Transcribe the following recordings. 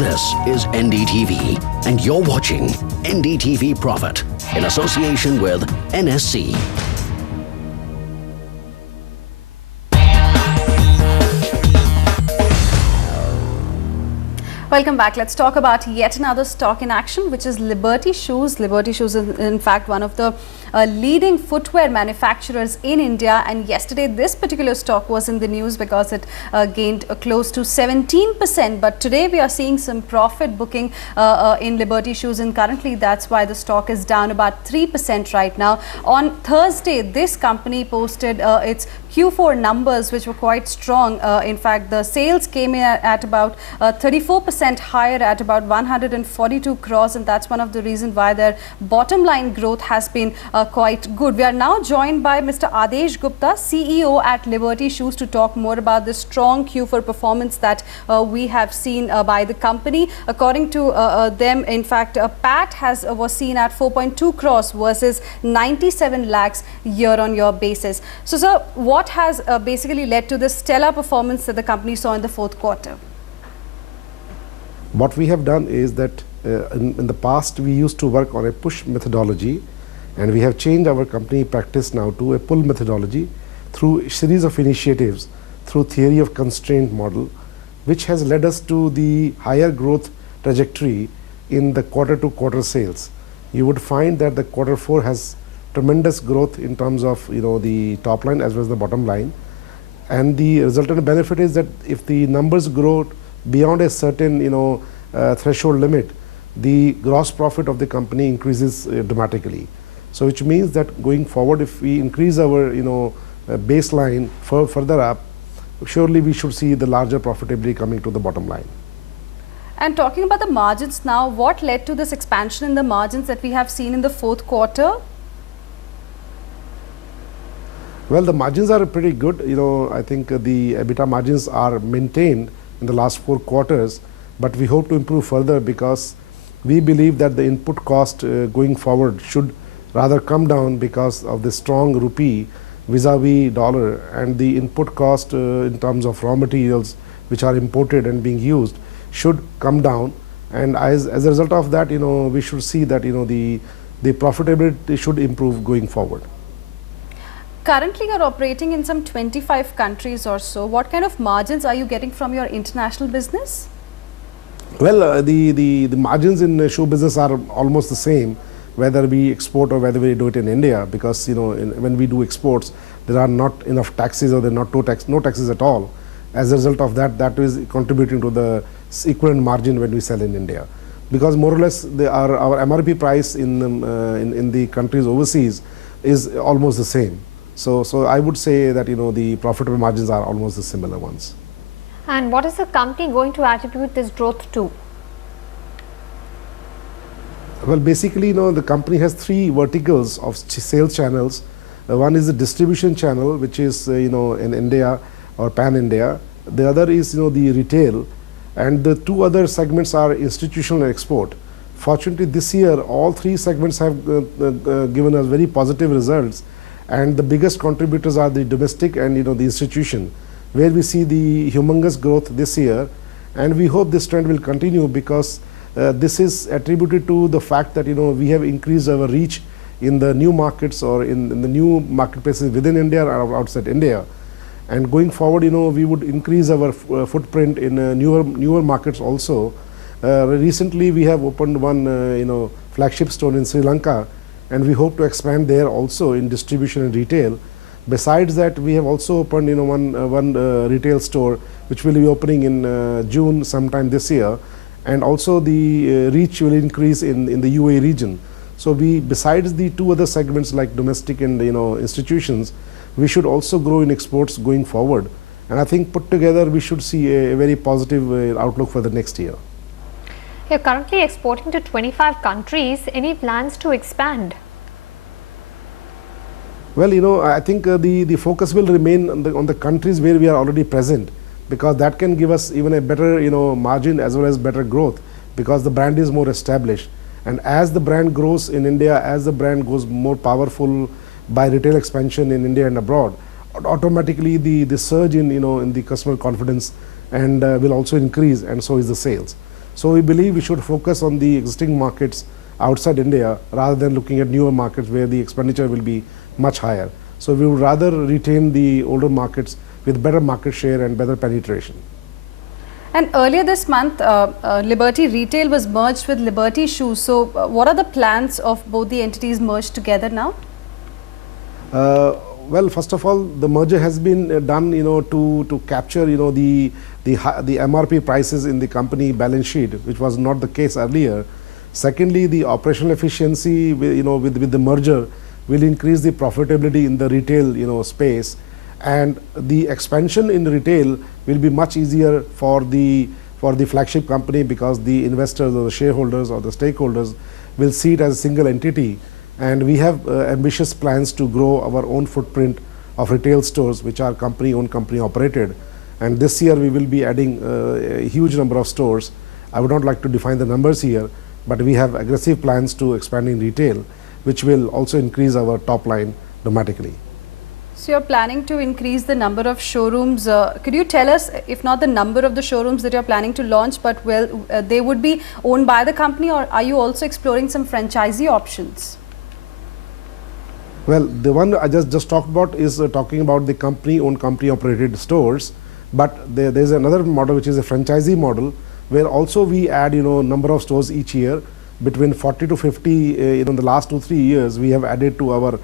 This is NDTV, and you're watching NDTV Profit in association with NSC. Welcome back. Let's talk about yet another stock in action, which is Liberty Shoes. Liberty Shoes is in fact one of the leading footwear manufacturers in India, and yesterday this particular stock was in the news because it gained close to 17%, but today we are seeing some profit booking in Liberty Shoes, and currently that's why the stock is down about 3% right now. On Thursday, this company posted its Q4 numbers, which were quite strong. In fact, the sales came in at about 34% higher at about 142 crores, and that's one of the reasons why their bottom line growth has been quite good. We are now joined by Mr. Adesh Gupta, CEO at Liberty Shoes, to talk more about the strong Q4 performance that we have seen by the company. According to them, in fact, PAT was seen at 4.2 crores versus 97 lakhs year-on-year basis. So, sir, what has basically led to the stellar performance that the company saw in the fourth quarter? What we have done is that in the past we used to work on a push methodology, and we have changed our company practice now to a pull methodology through a series of initiatives through theory of constraint model, which has led us to the higher growth trajectory in the quarter-to-quarter sales. You would find that the quarter 4 has tremendous growth in terms of the top line as well as the bottom line, and the resultant benefit is that if the numbers grow beyond a certain threshold limit, the gross profit of the company increases dramatically. So which means that going forward, if we increase our baseline further up, surely we should see the larger profitability coming to the bottom line. And talking about the margins now, what led to this expansion in the margins that we have seen in the fourth quarter? Well, the margins are pretty good. I think the EBITDA margins are maintained in the last 4 quarters, but we hope to improve further because we believe that the input cost going forward should rather come down because of the strong rupee vis-a-vis dollar, and the input cost in terms of raw materials which are imported and being used should come down, and as a result of that we should see that the profitability should improve going forward. Currently, you're operating in some 25 countries or so. What kind of margins are you getting from your international business? Well, the margins in shoe business are almost the same, whether we export or whether we do it in India, because when we do exports, there are not enough taxes, or there are not no taxes at all. As a result of that, that is contributing to the equivalent margin when we sell in India, because more or less our MRP price in the countries overseas is almost the same. So I would say that the profitable margins are almost the similar ones. And what is the company going to attribute this growth to? Well, basically, the company has 3 verticals of sales channels. One is the distribution channel, which is in India or pan-India. The other is the retail, and the 2 other segments are institutional and export. Fortunately, this year all 3 segments have given us very positive results, and the biggest contributors are the domestic and the institution, where we see the humongous growth this year, and we hope this trend will continue because this is attributed to the fact that we have increased our reach in the new markets or in the new marketplaces within India or outside India, and going forward we would increase our footprint in newer markets also. Recently we have opened one flagship store in Sri Lanka, and we hope to expand there also in distribution and retail. Besides that, we have also opened one retail store which will be opening in June sometime this year, and also the reach will increase in the UAE region. So besides the 2 other segments like domestic and institutions, we should also grow in exports going forward, and I think put together we should see a very positive outlook for the next year. You're currently exporting to 25 countries. Any plans to expand? Well, I think the focus will remain on the countries where we are already present, because that can give us even a better margin as well as better growth, because the brand is more established. And as the brand grows in India, as the brand goes more powerful by retail expansion in India and abroad, automatically the surge in the customer confidence and will also increase, and so is the sales. So we believe we should focus on the existing markets outside India rather than looking at newer markets where the expenditure will be much higher. So we would rather retain the older markets with better market share and better penetration. And earlier this month, Liberty Retail was merged with Liberty Shoes. So what are the plans of both the entities merged together now? Well, first of all, the merger has been done, to capture, the MRP prices in the company balance sheet, which was not the case earlier. Secondly, the operational efficiency, with the merger, will increase the profitability in the retail, space, and the expansion in retail will be much easier for the flagship company because the investors or the shareholders or the stakeholders will see it as a single entity. And we have ambitious plans to grow our own footprint of retail stores, which are company-owned, company-operated. And this year we will be adding a huge number of stores. I would not like to define the numbers here, but we have aggressive plans to expand in retail, which will also increase our top line dramatically. So you're planning to increase the number of showrooms. Could you tell us, if not the number of the showrooms that you're planning to launch, but they would be owned by the company, or are you also exploring some franchisee options? Well, the one I just talked about is talking about the company-owned, company-operated stores. But there's another model, which is a franchisee model, where also we add, number of stores each year. Between 40 to 50, in the last 2-3 years, we have added to our,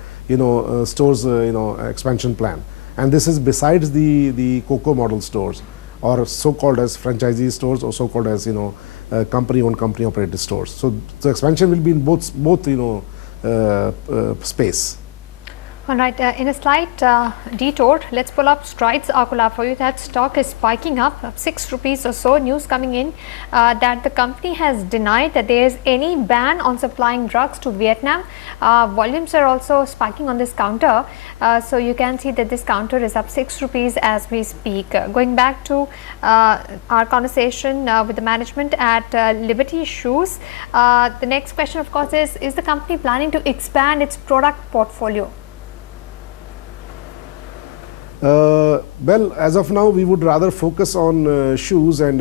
stores, expansion plan. And this is besides the COCO model stores, or so-called as franchisee stores, or so-called as, company-owned, company-operated stores. So the expansion will be in both space. All right, in a slight detour, let's pull up Strides Akola for you. That stock is spiking up 6 rupees or so. News coming in that the company has denied that there is any ban on supplying drugs to Vietnam. Volumes are also spiking on this counter. So you can see that this counter is up 6 rupees as we speak. Going back to our conversation with the management at Liberty Shoes, the next question, of course, is the company planning to expand its product portfolio? Well, as of now, we would rather focus on shoes and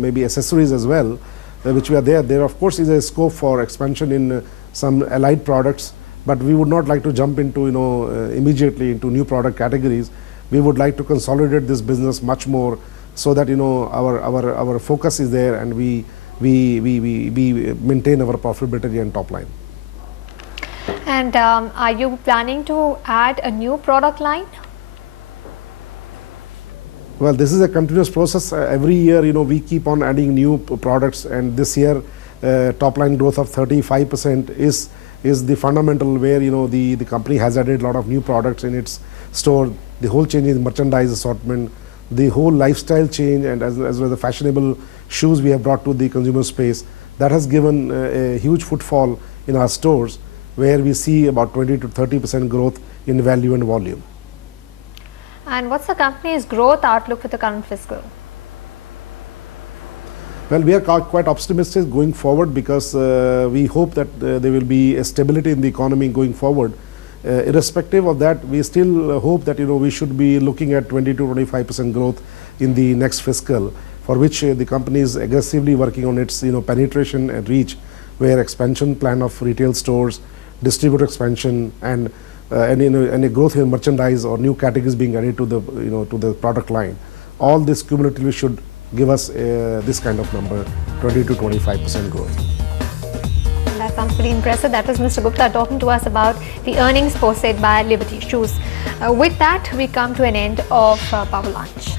maybe accessories as well, which we are there. There, of course, is a scope for expansion in some allied products, but we would not like to jump into immediately into new product categories. We would like to consolidate this business much more so that our focus is there and we maintain our profitability and top line. And are you planning to add a new product line? Well, this is a continuous process. Every year, we keep on adding new products, and this year, top line growth of 35% is the fundamental where the company has added a lot of new products in its store. The whole change in merchandise assortment, the whole lifestyle change, and as well as the fashionable shoes we have brought to the consumer space, that has given a huge footfall in our stores, where we see about 20 to 30% growth in value and volume. And what's the company's growth outlook for the current fiscal? Well, we are quite optimistic going forward because we hope that there will be a stability in the economy going forward. Irrespective of that, we still hope that we should be looking at 20 to 25% growth in the next fiscal, for which the company is aggressively working on its penetration and reach, where expansion plan of retail stores, distributor expansion, and a growth in merchandise or new categories being added to the to the product line. All this cumulatively should give us this kind of number, 20 to 25% growth. That sounds pretty impressive. That was Mr. Gupta talking to us about the earnings posted by Liberty Shoes. With that, we come to an end of Power Lunch.